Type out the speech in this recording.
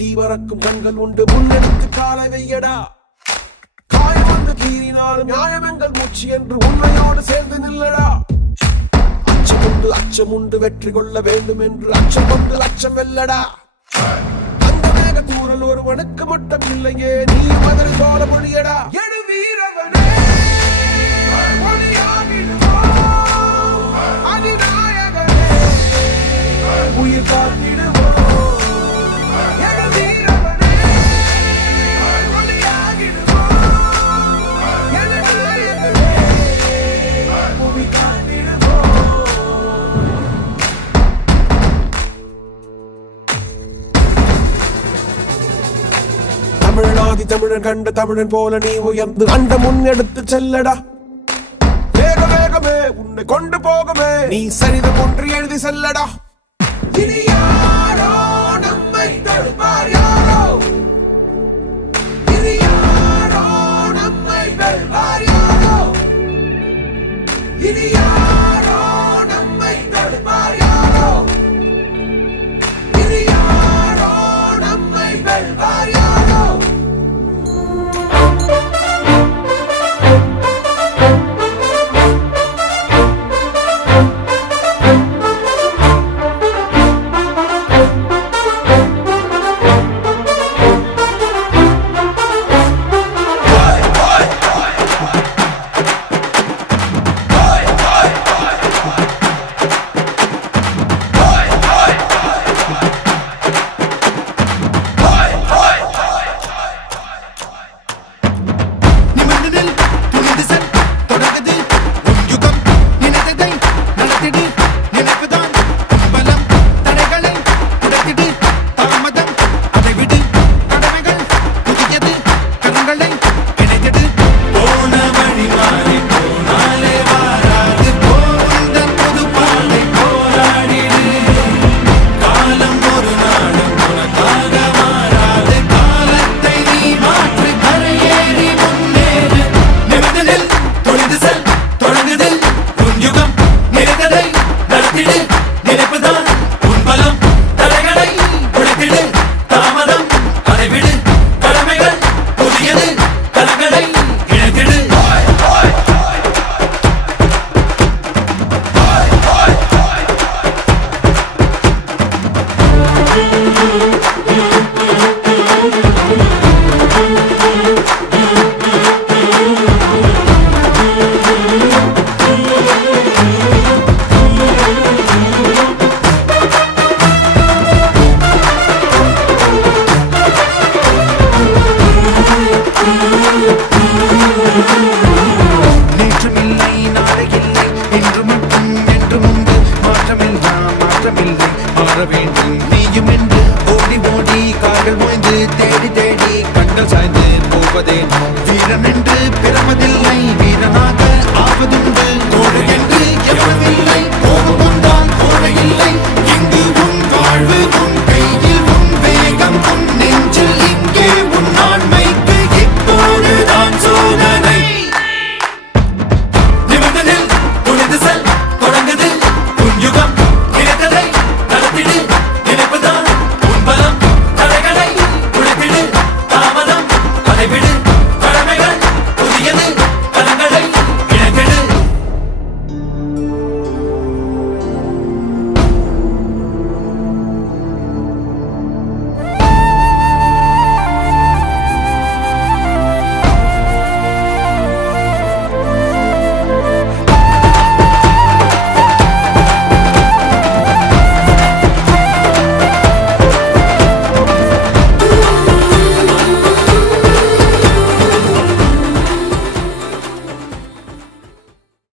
தீவரக்கும் கண்கள் உண்டு முன்னெடுத்து காலை வையடா காயம் வந்து கீறினாலும் நியாயம் எங்கள் மூச்சு என்று உண்மையோடு சேர்ந்து நில்லடா அச்சம் உண்டு வெற்றி கொள்ள வேண்டும் என்று அச்சம் கொண்டு லட்சம் வெல்லடா அந்த மேக தூரல் ஒருவனுக்கு மட்டும் இல்லையே நீ மதுரை போல மொழியடா எடு வீரவனே அதிநாயகனே உயிர் காத்திடுவோம் தமிழன் கண்ட தமிழன் போல நீ உயர்ந்து அண்ட முன்னெடுத்து செல்லடா வேக வேகமே உன்னை கொண்டு போகவே நீ சரிதம் ஒன்று எழுதி செல்லடா இனி யாரோ நம்மை தடுப்பார் யாரோ இனி யாரோ நம்மை வெல்வார் யாரோ இனி யாரோ நம்மை தடுப்பார் யாரோ இனி யாரோ நம்மை வெல்வார் யாரோ வந்தேன் வீரன் என்று